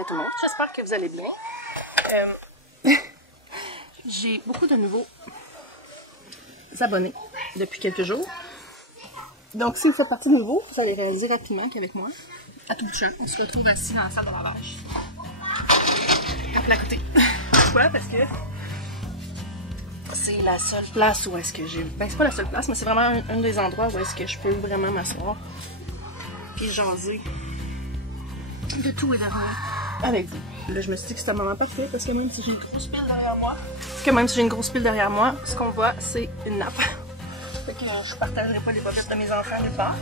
matin tout le monde. J'espère que vous allez bien. J'ai beaucoup de nouveaux abonnés depuis quelques jours. Donc si vous faites partie de nouveau, vous allez réaliser rapidement qu'avec moi, à tout bout, on se retrouve assis dans la salle de lavage. À plat côté. Pourquoi? Parce que c'est la seule place où est-ce que j'ai... Ben c'est pas la seule place, mais c'est vraiment un des endroits où est-ce que je peux vraiment m'asseoir et jaser de tout et de rien avec vous. Là, je me suis dit que c'était un moment parfait parce que même si j'ai une grosse pile derrière moi, ce qu'on voit, c'est une nappe. Fait que je partagerai pas les bobettes de mes enfants nulle part.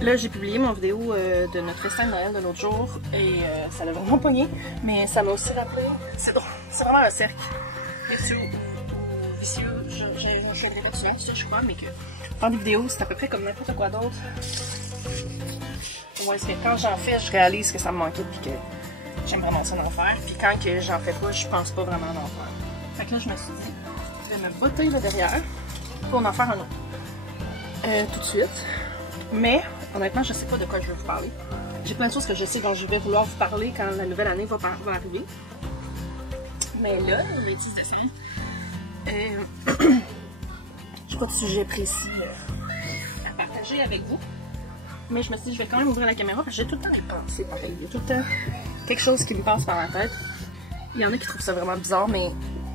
Là, j'ai publié mon vidéo de notre festin de Noël de l'autre jour et ça l'a vraiment pogné, mais ça m'a aussi rappelé... C'est drôle, c'est vraiment un cercle. Vicieux ou vicieux, je ne répète souvent, ça je crois, mais que faire des vidéos, c'est à peu près comme n'importe quoi d'autre. Ouais, c'est que quand j'en fais, je réalise que ça me manquait puis que j'aime vraiment ça d'en faire. Puis quand que j'en fais pas, je pense pas vraiment d'en faire. Fait que là, je me suis dit, je vais me botter là derrière pour en faire un autre. Tout de suite. Mais, honnêtement, je sais pas de quoi je vais vous parler. J'ai plein de choses que je sais dont je vais vouloir vous parler quand la nouvelle année va arriver. Mais là, le 10 décembre, j'ai pas de sujet précis à partager avec vous. Mais je me suis dit, je vais quand même ouvrir la caméra parce que j'ai tout le temps des pensées pareilles. Il y a tout le temps quelque chose qui me passe par la tête. Il y en a qui trouvent ça vraiment bizarre, mais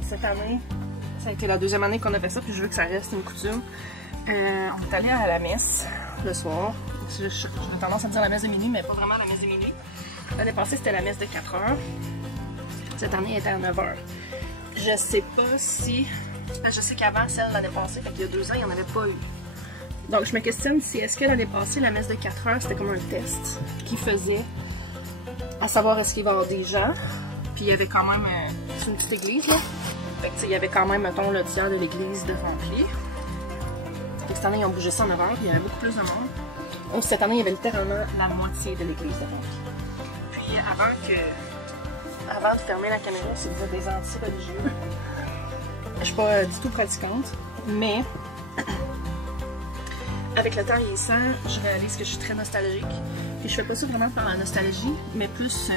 cette année, ça a été la deuxième année qu'on a fait ça, puis je veux que ça reste une coutume. On est allé à la messe le soir. J'ai tendance à dire la messe de minuit, mais pas vraiment la messe de minuit. L'année passée, c'était la messe de 4 heures. Cette année, elle était à 9 heures. Je sais pas si... Je sais qu'avant, celle l'année passée, fait qu'il y a 2 ans, il n'y en avait pas eu. Donc, je me questionne si est-ce que l'année passée, la messe de 4 heures, c'était comme un test qu'ils faisaient à savoir est-ce qu'il va y avoir des gens. Puis il y avait quand même... c'est une petite église, là. Fait que, il y avait quand même, mettons, le tiers de l'église de rempli. Fait que cette année, ils ont bougé ça en 9 heures, puis il y avait beaucoup plus de monde. Donc, cette année, il y avait littéralement la moitié de l'église de rempli. Puis, avant de fermer la caméra, si vous êtes des anti-religieux, je suis pas du tout pratiquante, mais... Avec le temps vieillissant, je réalise que je suis très nostalgique. Et je fais pas ça vraiment par la nostalgie, mais plus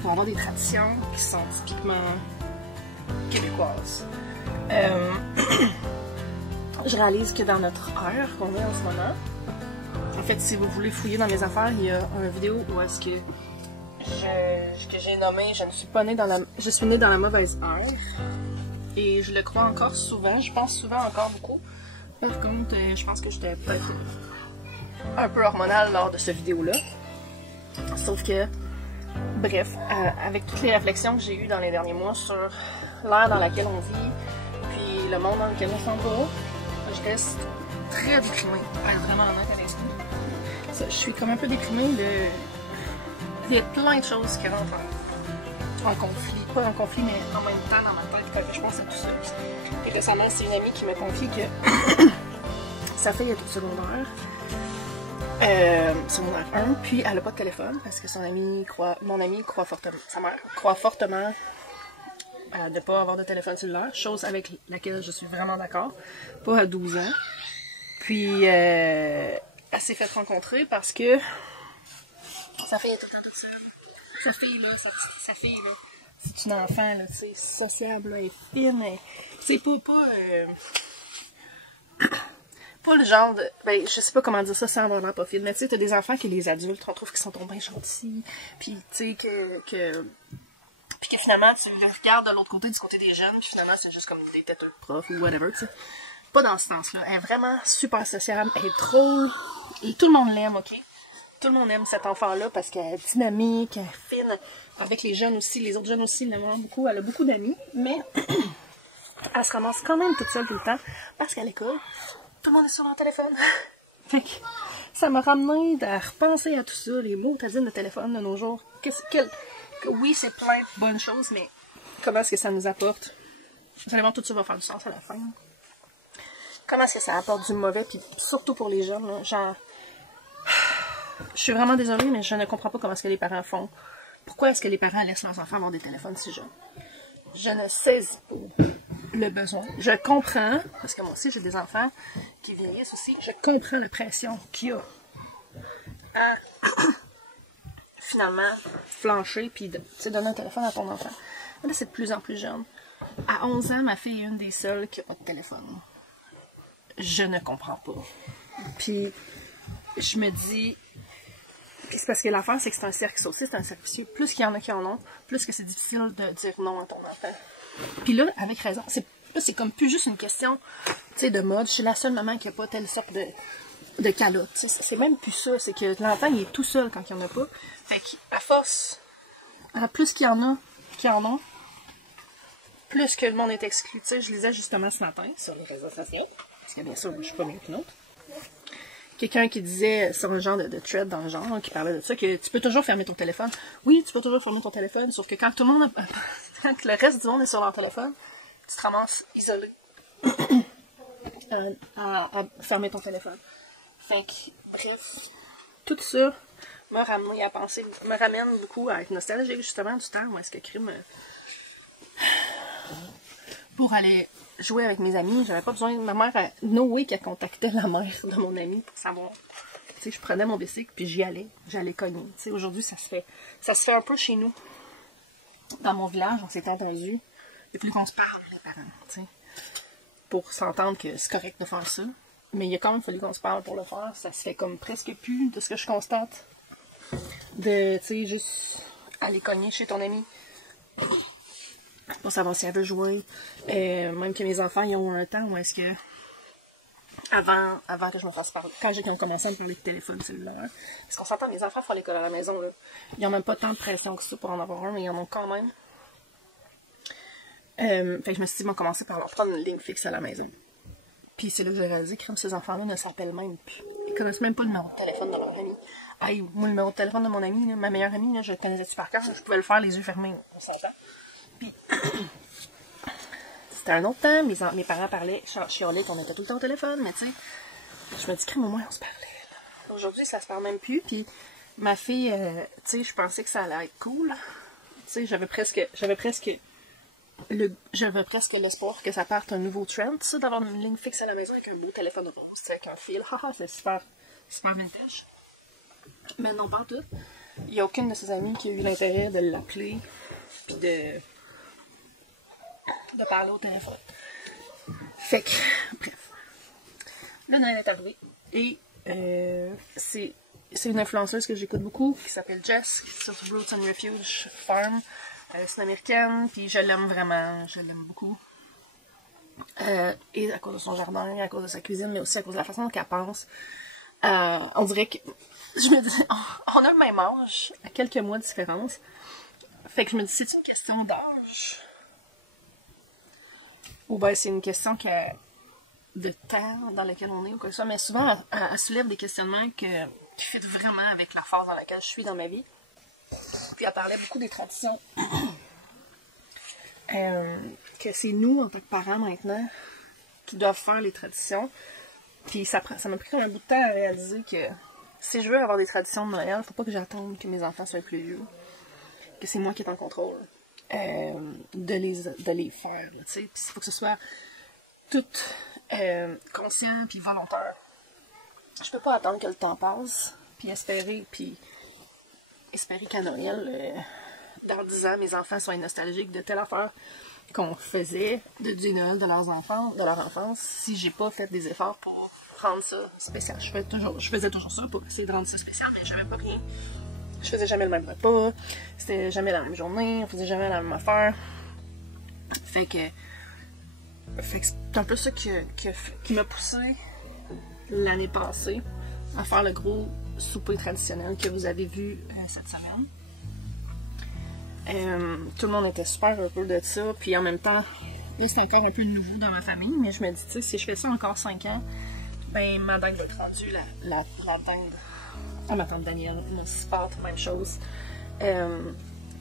pour avoir des traditions qui sont typiquement québécoises. Je réalise que dans notre ère qu'on est en ce moment, en fait, si vous voulez fouiller dans mes affaires, il y a une vidéo où est-ce que j'ai nommé « Je suis née dans la mauvaise ère ». Et je le crois encore souvent, je pense souvent encore beaucoup. Par contre, je pense que j'étais peut-être un peu hormonale lors de cette vidéo-là. Sauf que, bref, avec toutes les réflexions que j'ai eues dans les derniers mois sur l'ère dans laquelle on vit, puis le monde dans lequel on s'en va, je reste très déprimée, pour être vraiment honnête avec ça. Je suis comme un peu déprimée il y a plein de choses qui rentrent en conflit. Pas en conflit, mais en même temps dans ma tête quand je pense à tout ça. Et récemment, c'est une amie qui m'a confié que sa fille est au secondaire. Secondaire 1, puis elle n'a pas de téléphone parce que mon amie croit fortement, sa mère croit fortement de ne pas avoir de téléphone cellulaire, chose avec laquelle je suis vraiment d'accord, pas à 12 ans. Puis elle s'est fait rencontrer parce que sa fille est tout le temps toute seule. Sa fille là, c'est une enfant, là, tu sais, sociable, là, elle est fine, c'est pas le genre de... Ben, je sais pas comment dire ça sans vraiment pas fine, mais tu sais, t'as des enfants que les adultes, on trouve qu'ils sont bien gentils, puis tu sais, puis que finalement, tu les regardes de l'autre côté, du côté des jeunes, puis finalement, c'est juste comme des têteux profs ou whatever, tu sais. Pas dans ce sens-là. Elle est vraiment super sociable, elle est drôle, et tout le monde l'aime, ok? Tout le monde aime cet enfant-là parce qu'elle est dynamique, elle est fine. Avec les jeunes aussi, les autres jeunes aussi, elle aime beaucoup. Elle a beaucoup d'amis, mais elle se ramasse quand même toute seule tout le temps parce qu'à l'école, tout le monde est sur leur téléphone. Fait que ça m'a ramené à repenser à tout ça, les mots de téléphone de nos jours. Oui, c'est plein de bonnes choses, mais comment est-ce que ça nous apporte? Vous allez voir, tout ça va faire du sens à la fin. Comment est-ce que ça apporte du mauvais, puis surtout pour les jeunes, là, genre... Je suis vraiment désolée, mais je ne comprends pas comment est-ce que les parents font. Pourquoi est-ce que les parents laissent leurs enfants avoir des téléphones si jeunes? Je ne saisis pas le besoin. Je comprends, parce que moi aussi j'ai des enfants qui vieillissent aussi, je comprends la pression qu'il y a à finalement flancher puis donner un téléphone à ton enfant. Mais là, c'est de plus en plus jeune. À 11 ans, ma fille est une des seules qui n'a pas de téléphone. Je ne comprends pas. Puis, je me dis... c'est parce que l'affaire, c'est que c'est un cercle aussi, c'est un cercle vicieux. Plus qu'il y en a qui en ont, plus que c'est difficile de dire non à ton enfant. Puis là, avec raison, c'est comme plus juste une question, tu sais, de mode. Je suis la seule maman qui n'a pas telle sorte de calotte. C'est même plus ça. C'est que l'enfant, il est tout seul quand il n'y en a pas. Fait qu'à force, plus qu'il y en a qui en ont, plus que le monde est exclu. Tu sais, je lisais justement ce matin sur les réseaux sociaux. Parce que bien sûr, moi, je suis pas mieux qu'une autre. Quelqu'un qui disait sur un genre de thread dans le genre, qui parlait de ça, que tu peux toujours fermer ton téléphone. Oui, tu peux toujours fermer ton téléphone, sauf que quand tout le monde quand le reste du monde est sur leur téléphone, tu te ramasses isolé à fermer ton téléphone. Fait que, bref, tout ça m'a ramené à penser, me ramène beaucoup à être nostalgique justement du temps où est-ce que crime pour aller jouer avec mes amis. J'avais pas besoin de ma mère, no way qu'elle contactait la mère de mon ami pour savoir. Tu sais, je prenais mon bicycle puis j'allais cogner. Tu sais, aujourd'hui ça se fait un peu chez nous. Dans mon village, on s'est entendu. Il plus qu'on se parle, les parents, tu sais, pour s'entendre que c'est correct de faire ça. Mais il a quand même fallu qu'on se parle pour le faire. Ça se fait comme presque plus de ce que je constate. De, tu sais, juste aller cogner chez ton ami. Pour savoir si elle veut jouer. Même que mes enfants, ils ont un temps où est-ce que... Avant que je me fasse parler. Quand j'ai commencé à me parler de téléphone cellulaire. Parce qu'on s'entend, mes enfants font l'école à la maison, là. Ils n'ont même pas tant de pression que ça pour en avoir un, mais ils en ont quand même. Fait que je me suis dit, bon, commencer par leur prendre une ligne fixe à la maison. Puis c'est là que j'ai réalisé que ces enfants-là ne s'appellent même plus. Ils connaissent même pas le numéro de téléphone de leur ami. Hey, moi, le numéro de téléphone de mon ami, là, ma meilleure amie, là, je le connaissais par cœur. Je pouvais le faire les yeux fermés. On s'entend. Puis, c'était un autre temps. Mes parents parlaient, chialaient qu'on était tout le temps au téléphone, mais tu sais, je me dis, crème, au moins, on se parlait. Aujourd'hui, ça se parle même plus. Puis, ma fille, tu sais, je pensais que ça allait être cool. Tu sais, j'avais presque l'espoir que ça parte un nouveau trend, ça, d'avoir une ligne fixe à la maison avec un beau téléphone rose, avec un fil. Haha, c'est super vintage. Mais non, pas tout. Il n'y a aucune de ses amies qui a eu l'intérêt de l'appeler puis de parler au téléphone. Fait que, bref. Là, Noël est arrivé. Et c'est une influenceuse que j'écoute beaucoup, qui s'appelle Jess, qui est sur Roots and Refuge Farm. C'est une américaine, puis je l'aime vraiment, je l'aime beaucoup. Et à cause de son jardin, à cause de sa cuisine, mais aussi à cause de la façon dont elle pense. On dirait que, je me dis, on a le même âge, à quelques mois de différence. Fait que je me dis, c'est-tu une question d'âge? Ou ben c'est une question de temps dans lequel on est, ou quoi que ça. Mais souvent, elle soulève des questionnements qui fit vraiment avec la phase dans laquelle je suis dans ma vie. Puis elle parlait beaucoup des traditions. Que c'est nous, en tant que parents maintenant, qui doivent faire les traditions. Puis ça m'a pris un bout de temps à réaliser que si je veux avoir des traditions de Noël, faut pas que j'attende que mes enfants soient plus vieux. Que c'est moi qui est en contrôle de les faire. Tu sais, puis il faut que ce soit tout conscient puis volontaire. Je peux pas attendre que le temps passe, puis espérer qu'à Noël, dans 10 ans, mes enfants soient nostalgiques de telle affaire qu'on faisait du Noël de leur enfance, si j'ai pas fait des efforts pour rendre ça spécial. Je faisais toujours ça pour essayer de rendre ça spécial, mais j'avais pas rien. Je faisais jamais le même repas, c'était jamais la même journée, on faisait jamais la même affaire. Fait que c'est un peu ça qui m'a poussé l'année passée à faire le gros souper traditionnel que vous avez vu cette semaine. Tout le monde était super heureux de ça, puis en même temps, là c'est encore un peu nouveau dans ma famille, mais je me dis, tu sais, si je fais ça encore 5 ans, ben ma dinde va être rendue la dinde. Ah, ma tante Danielle, une super même chose. Tu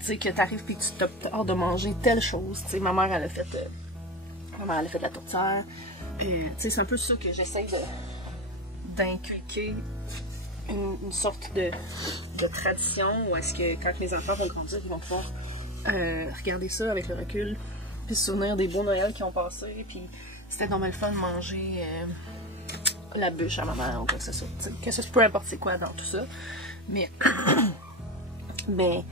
sais, que t'arrives puis que tu t'as hâte de manger telle chose. Tu sais, ma mère, elle a fait de la tourtière. Tu sais, c'est un peu ça que j'essaie d'inculquer une sorte de tradition où est-ce que quand les enfants vont grandir, ils vont pouvoir regarder ça avec le recul, puis se souvenir des beaux Noëls qui ont passé, puis c'était normal fun de manger la bûche à maman ou quoi que ce soit. Que ce soit peu importe c'est quoi dans tout ça. Mais mais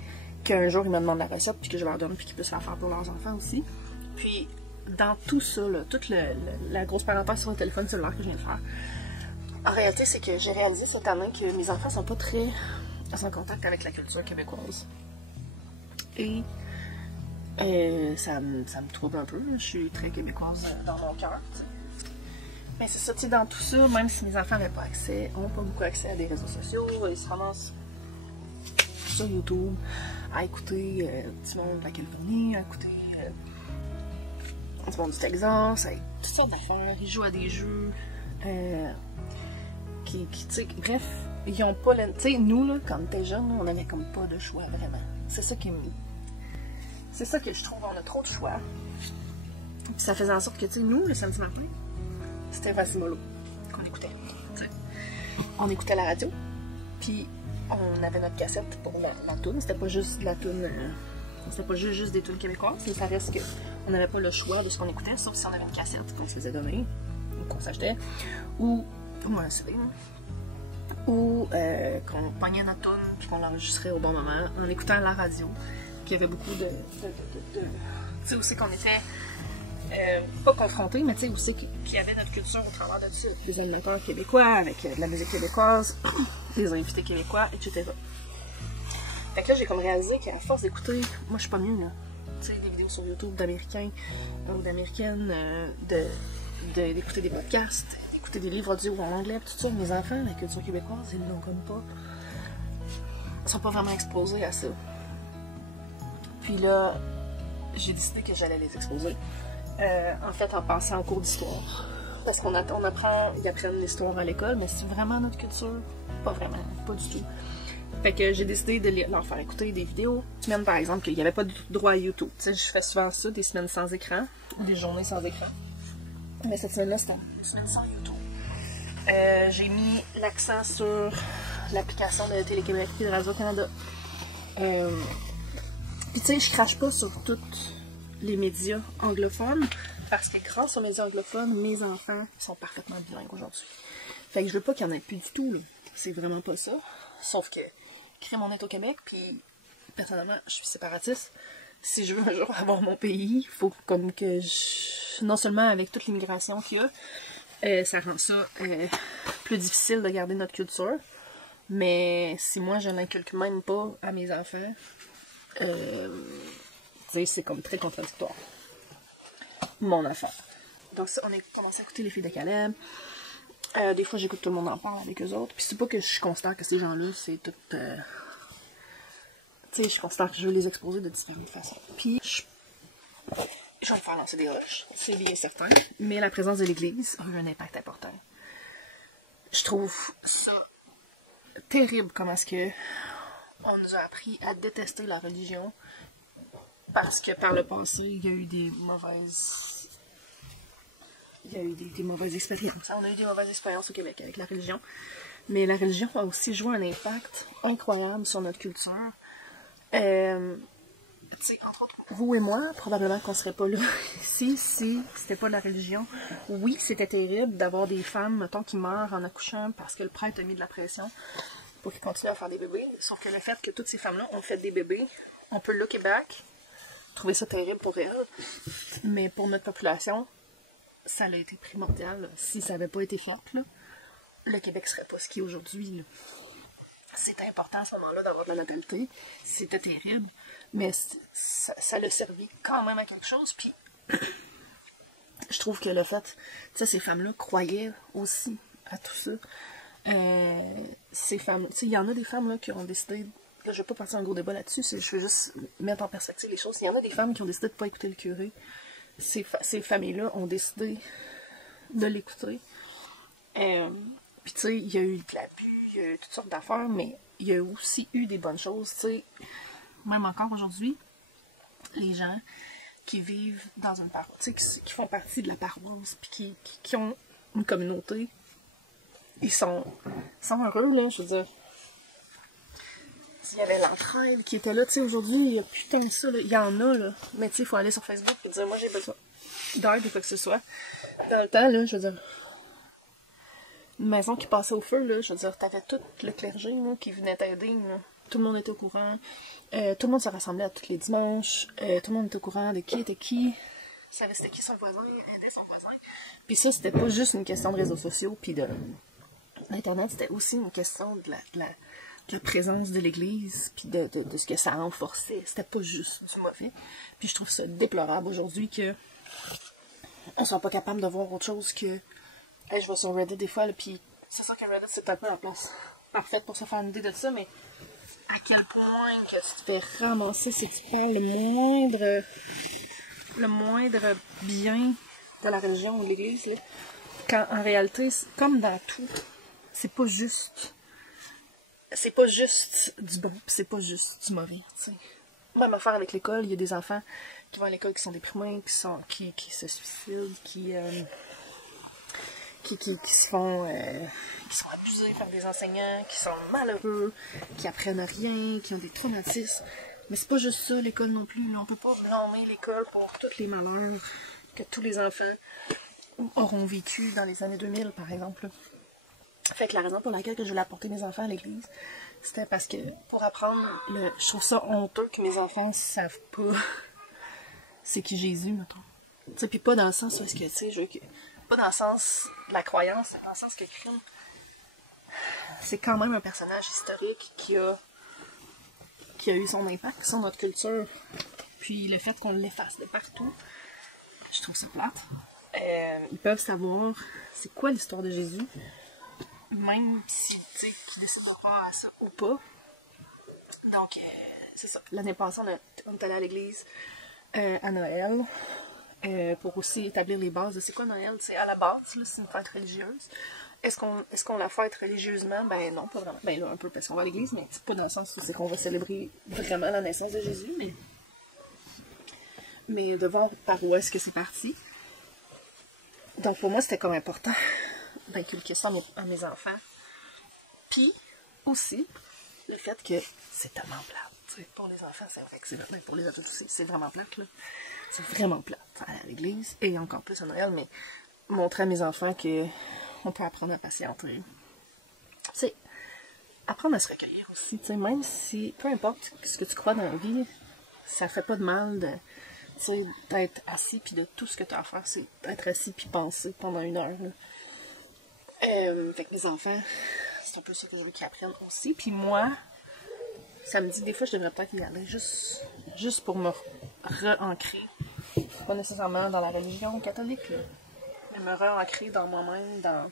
qu'un jour ils me demandent la recette, puis que je leur donne, puis qu'ils puissent la faire pour leurs enfants aussi. Puis, dans tout ça, là, toute la grosse parenthèse sur le téléphone cellulaire que je viens de faire, en réalité, c'est que j'ai réalisé cette année que mes enfants sont pas très en contact avec la culture québécoise. Et ça me trouble un peu, là. Je suis très québécoise dans mon cœur. Mais c'est ça, tu sais, dans tout ça, même si mes enfants n'ont pas beaucoup accès à des réseaux sociaux, ils se ramassent sur YouTube à écouter du monde de la Californie, à écouter du monde du Texas, à toutes sortes d'affaires. Ils jouent à des jeux tu sais, bref, ils ont pas le... Tu sais, nous, là, quand on était jeunes, on avait comme pas de choix, vraiment. C'est ça c'est ça que je trouve, on a trop de choix. Puis ça faisait en sorte que, tu sais, nous, le samedi matin, c'était Vassimolo qu'on écoutait. T'sais. On écoutait la radio, puis on avait notre cassette pour la toune. C'était pas juste de la toune, c'était pas juste des tounes québécoises, mais ça reste que on n'avait pas le choix de ce qu'on écoutait, sauf si on avait une cassette qu'on se faisait donner, ou qu'on s'achetait, ou un CD, ou qu'on pognait notre toune puis qu'on l'enregistrait au bon moment en écoutant la radio. Puis il y avait beaucoup de tu sais aussi qu'on était pas confrontés, mais tu sais aussi qu'il y avait notre culture au travers de ça. Des animateurs québécois avec de la musique québécoise, des invités québécois, etc. Fait que là, j'ai comme réalisé qu'à force d'écouter, moi je suis pas mieux, là. Tu sais, des vidéos sur YouTube d'Américains ou d'Américaines, d'écouter des podcasts, d'écouter des livres audio en anglais, tout ça. Mes enfants, la culture québécoise, ils l'ont comme pas. Ils sont pas vraiment exposés à ça. Puis là, j'ai décidé que j'allais les exposer. En fait, en passant en cours d'histoire. Parce qu'on apprend, ils apprennent l'histoire à l'école, mais c'est vraiment notre culture? Pas vraiment, pas du tout. Fait que j'ai décidé de leur faire écouter des vidéos. Une semaine, par exemple, qu'il n'y avait pas de droit à YouTube. Tu sais, je fais souvent ça, des semaines sans écran, ou des journées sans écran. Mais cette semaine-là, c'était une semaine sans YouTube. J'ai mis l'accent sur l'application de Télé-Québec et de Radio-Canada. Puis tu sais, je crache pas sur tous les médias anglophones, parce que grâce aux médias anglophones, mes enfants sont parfaitement bilingues aujourd'hui. Fait que je veux pas qu'il y en ait plus du tout, là. C'est vraiment pas ça. Sauf que, crème, on est au Québec, puis personnellement, je suis séparatiste. Si je veux un jour avoir mon pays, il faut comme que non seulement avec toute l'immigration qu'il y a, ça rend ça plus difficile de garder notre culture, mais si moi je l'inculque même pas à mes enfants, c'est comme très contradictoire. Mon affaire. Donc ça, on a commencé à écouter les filles de Caleb. Des fois, j'écoute tout le monde en parle avec eux autres. Puis c'est pas que je considère que ces gens-là, c'est tout... tu sais, je considère que je veux les exposer de différentes façons. Puis je vais me faire lancer des roches, c'est bien certain. Mais la présence de l'Église a eu un impact important. Je trouve ça terrible comment est-ce que on nous a appris à détester la religion parce que par le passé, il y a eu des mauvaises... Il y a eu des mauvaises expériences. On a eu des mauvaises expériences au Québec avec la religion. Mais la religion a aussi joué un impact incroyable sur notre culture. Tu sais, entre autres, vous et moi, probablement qu'on serait pas là si c'était pas la religion. Oui, c'était terrible d'avoir des femmes, mettons, qui meurent en accouchant parce que le prêtre a mis de la pression pour qu'ils continuent à faire des bébés. Sauf que le fait que toutes ces femmes-là ont fait des bébés, on peut look back, trouver ça terrible pour elles. Mais pour notre population, ça a été primordial. Si ça n'avait pas été fait, là, le Québec serait pas ce qu'il est aujourd'hui. C'était important à ce moment-là d'avoir de la natalité. C'était terrible. Mais ça l'a servi quand même à quelque chose. Puis, je trouve que le fait, tu sais, ces femmes-là croyaient aussi à tout ça. Ces femmes, tu sais, il y en a des femmes là, qui ont décidé. Là, je vais pas partir un gros débat là-dessus. Je vais juste mettre en perspective les choses. Il y en a des femmes qui ont décidé de pas écouter le curé. Ces familles-là ont décidé de l'écouter. Puis, tu sais, il y a eu de l'abus, il y a eu toutes sortes d'affaires, mais il y a aussi eu des bonnes choses, tu sais. Même encore aujourd'hui, les gens qui vivent dans une paroisse, tu sais, qui font partie de la paroisse, puis qui ont une communauté, ils sont heureux, là, je veux dire. Il y avait l'entraide qui était là, tu sais, aujourd'hui, il y a putain de ça, là. Il y en a, là. Mais tu sais, il faut aller sur Facebook et dire, moi, j'ai besoin d'aide ou quoi que ce soit. Dans le temps, là, je veux dire, maison qui passait au feu, là. Je veux dire, t'avais tout le clergé, là, qui venait t'aider, là. Tout le monde était au courant. Tout le monde se rassemblait à tous les dimanches. Tout le monde était au courant de qui était qui. Savait c'était qui son voisin, aidait son voisin. Puis ça, c'était pas juste une question de réseaux sociaux puis de Internet, c'était aussi une question de la présence de l'Église puis de ce que ça renforçait. C'était pas juste du mauvais. Puis je trouve ça déplorable aujourd'hui que on soit pas capable de voir autre chose que... Hey, je vais sur Reddit des fois, là, puis c'est sûr que Reddit, c'est peut-être pas la place parfaite pour se faire une idée de ça, mais à quel point que tu te fais ramasser si tu parles le moindre bien de la religion ou de l'Église, là, quand en réalité, comme dans tout, c'est pas juste du bon, pis c'est pas juste du mauvais, tu sais. Même affaire avec l'école, il y a des enfants qui vont à l'école qui sont déprimés, qui se suicident, qui se font abusés par des enseignants, qui sont malheureux, qui apprennent rien, qui ont des traumatismes. Mais c'est pas juste ça, l'école non plus. On peut pas blâmer l'école pour tous les malheurs que tous les enfants auront vécu dans les années 2000, par exemple. Fait que la raison pour laquelle je voulais apporter mes enfants à l'église, c'était parce que pour apprendre, je trouve ça honteux que mes enfants savent pas c'est qui Jésus, mettons. Tu sais, puis pas dans le sens où est-ce que, tu sais, pas dans le sens de la croyance, c'est dans le sens que Crime, c'est quand même un personnage historique qui a eu son impact sur notre culture. Puis le fait qu'on l'efface de partout, je trouve ça plate. Ils peuvent savoir c'est quoi l'histoire de Jésus, même si, tu sais, qu'ils décident pas à ça ou pas. Donc, c'est ça. L'année passée, on est allé à l'église à Noël pour aussi établir les bases de c'est quoi Noël. C'est à la base, là, c'est une fête religieuse. Est-ce qu'on la fête religieusement? Ben non, pas vraiment. Ben là, un peu parce qu'on va à l'église, mais c'est pas dans le sens où c'est qu'on va célébrer vraiment la naissance de Jésus, mais de voir par où est-ce que c'est parti. Donc pour moi, c'était comme important d'inculquer ça à mes enfants. Puis, aussi, le fait que c'est tellement plate. T'sais, pour les enfants, c'est vrai que c'est plate. Pour les adultes aussi, c'est vraiment plate, là. C'est vraiment plate à l'église, et encore plus à Noël, mais montrer à mes enfants que on peut apprendre à patienter. Tu sais, apprendre à se recueillir aussi, tu sais, même si, peu importe ce que tu crois dans la vie, ça fait pas de mal de, tu sais, d'être assis, puis de tout ce que tu as à faire, c'est d'être assis puis penser pendant 1 heure, là. Fait que mes enfants, c'est un peu ça que je veux qu'ils apprennent aussi. Puis moi, ça me dit des fois je devrais peut-être y aller juste pour me re-ancrer. Pas nécessairement dans la religion catholique, là, mais me re-ancrer dans moi-même, dans,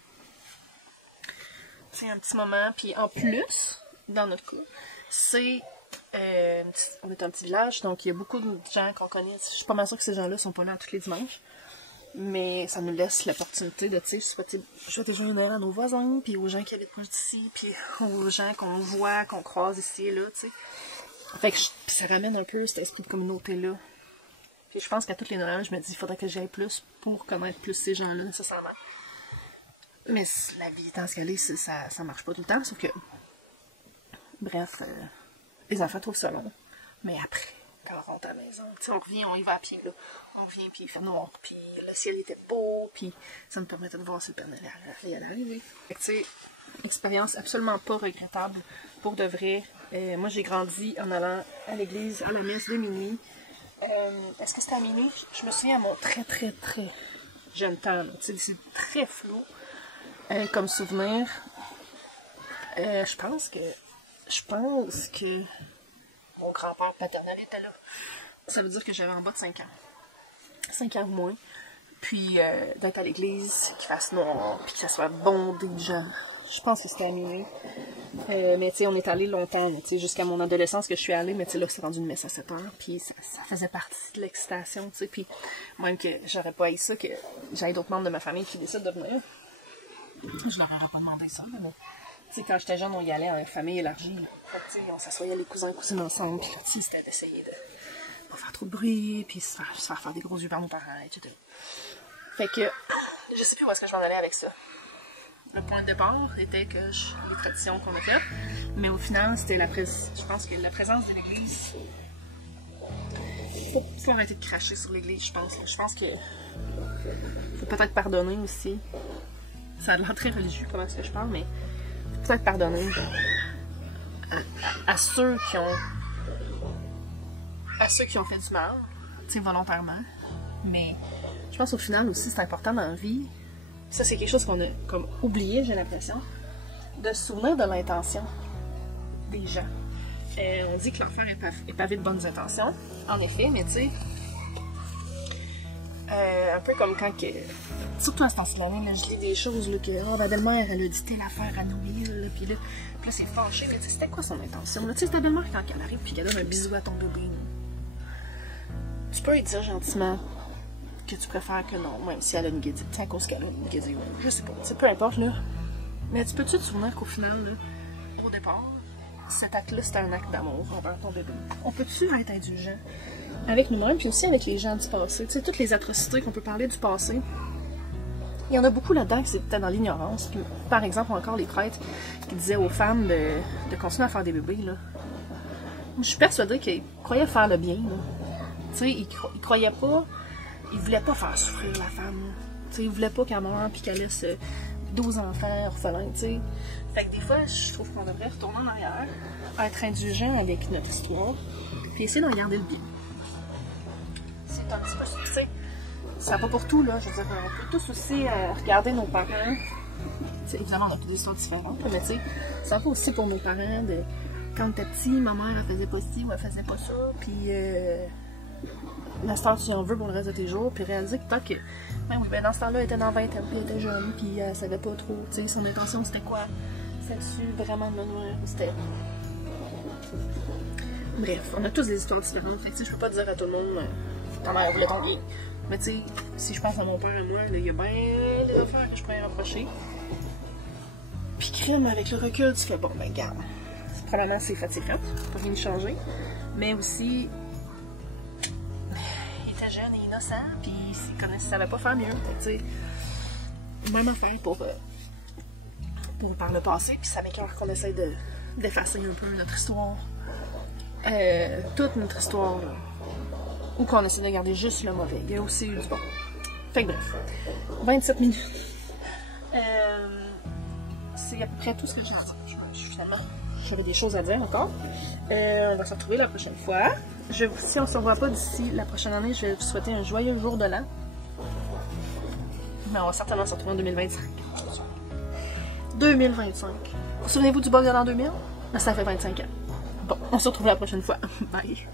tu sais, un petit moment. Puis en plus, dans notre cas, c'est on est un petit village, donc il y a beaucoup de gens qu'on connaît. Je suis pas mal sûre que ces gens-là sont pas là tous les dimanches. Mais ça nous laisse l'opportunité de, tu sais, souhaiter toujours une heure à nos voisins, puis aux gens qui habitent proche d'ici, puis aux gens qu'on voit, qu'on croise ici et là, tu sais. Fait que ça ramène un peu cet esprit de communauté-là. Puis je pense qu'à toutes les Noëls, je me dis, il faudrait que j'aille plus pour connaître plus ces gens-là, nécessairement. Mais la vie étant ce qu'elle est, ça marche pas tout le temps, sauf que... Bref, les enfants trouvent ça long. Mais après, quand on rentre à la maison, tu sais, on revient, on y va à pied, là. On revient, puis il fait noir, puis le ciel était beau, puis ça me permettait de voir si le Père Noël allait arriver. Fait que, tu sais, expérience absolument pas regrettable, pour de vrai. Moi, j'ai grandi en allant à l'église, à la messe de minuit. Est-ce que c'était à minuit? Je me souviens à mon très, très, très jeune temps. Tu sais, c'est très flou comme souvenir. Je pense que mon grand-père paternel était là. Ça veut dire que j'avais en bas de 5 ans. 5 ans ou moins. Puis d'être à l'église, qu'il fasse noir, puis que ça soit bondé de gens. Je pense que c'était à minuit. Mais tu sais, on est allé longtemps, tu sais, jusqu'à mon adolescence que je suis allée, mais tu sais, là, c'est rendu une messe à 7 heures, puis ça faisait partie de l'excitation, tu sais, puis même que j'aurais pas eu ça, que j'avais d'autres membres de ma famille qui décident de venir. Je leur aurais pas demandé ça, mais bon. Tu sais, quand j'étais jeune, on y allait en famille élargie, là. Fait que, tu sais, on s'assoyait les cousins et cousines ensemble, puis tu sais, c'était d'essayer de pas faire trop de bruit, puis se faire des gros yeux par nos parents, etc. Fait que, je sais plus où est-ce que je m'en allais avec ça. Le point de départ était que les traditions qu'on a faites, mais au final, c'était je pense que la présence de l'Église. Faut arrêter de cracher sur l'Église, je pense. Je pense que faut peut-être pardonner aussi. Ça a l'air très religieux, comment est-ce que je parle, mais peut-être pardonner à ceux qui ont fait du mal, tu sais, volontairement. Mais je pense au final aussi, c'est important dans la vie. Ça, c'est quelque chose qu'on a comme oublié, j'ai l'impression, de se souvenir de l'intention des gens. On dit que l'enfer est pavé de bonnes intentions, en effet, mais tu sais, un peu comme quand, surtout à ce temps-ci de l'année, je lis des choses, là, que ma belle-mère, elle a dit telle affaire à Noël, puis là, c'est fâché, mais tu sais, c'était quoi son intention? Tu sais, c'est ta belle-mère quand elle arrive, puis qu'elle donne un bisou à ton bébé, là. Tu peux lui dire gentiment que tu préfères que non, même si elle a une guédille. Tiens, à cause qu'elle a une guédille, ouais. Je sais pas, tu sais, peu importe, là. Mais tu peux-tu te souvenir qu'au final, là, au départ, cet acte-là, c'était un acte d'amour envers ton bébé? On peut-tu être indulgent avec nous-mêmes, puis aussi avec les gens du passé? Tu sais, toutes les atrocités qu'on peut parler du passé, il y en a beaucoup là-dedans qui c'était dans l'ignorance. Puis, par exemple, encore les prêtres qui disaient aux femmes de continuer à faire des bébés, là. Je suis persuadée qu'ils croyaient faire le bien, là. Tu sais, ils croyaient pas, ils voulaient pas faire souffrir la femme, là. Tu sais, ils voulaient pas qu'elle meure puis qu'elle laisse 12 enfants orphelins, tu sais. Fait que des fois, je trouve qu'on devrait retourner en arrière, être indulgent avec notre histoire, puis essayer de regarder le bien. C'est un petit peu ça, tu sais. Ça va pour tout, là. Je veux dire, on peut tous aussi regarder nos parents. T'sais, évidemment, on a toutes des histoires différentes, mais tu sais, ça va aussi pour nos parents de quand t'es petit, ma mère, elle faisait pas ci ou elle faisait pas ça, puis la star, tu en veux pour le reste de tes jours, puis réaliser que peut-être que, ben oui, ben dans ce temps-là, elle était dans 20 ans, puis elle était jeune, puis elle savait pas trop, tu sais, son intention c'était quoi? C'était-tu vraiment de me nourrir? C'était. Bref, on a tous des histoires différentes, fait que tu sais, je peux pas dire à tout le monde, ta mère voulait ton bien. Mais tu sais, si je pense à mon père et moi, il y a bien des affaires que je pourrais rapprocher. Puis crime, avec le recul, tu fais bon, ben garde. Probablement c'est fatigant, pas rien changer. Mais aussi, il était jeune et innocent, puis il savait pas faire mieux. Tu sais, même affaire pour par le passé, puis ça m'écoeure qu'on essaie d'effacer un peu notre histoire. Toute notre histoire, là. Ou qu'on essaie de garder juste le mauvais. Il y a aussi eu du bon. Fait que bref. 27 minutes. C'est à peu près tout ce que j'ai à dire. Finalement, j'avais des choses à dire encore. On va se retrouver la prochaine fois. Si on ne se revoit pas d'ici la prochaine année, je vais vous souhaiter un joyeux jour de l'an. Mais on va certainement se retrouver en 2025. 2025. Souvenez-vous du bug de l'an 2000? Ça fait 25 ans. Bon, on se retrouve la prochaine fois. Bye.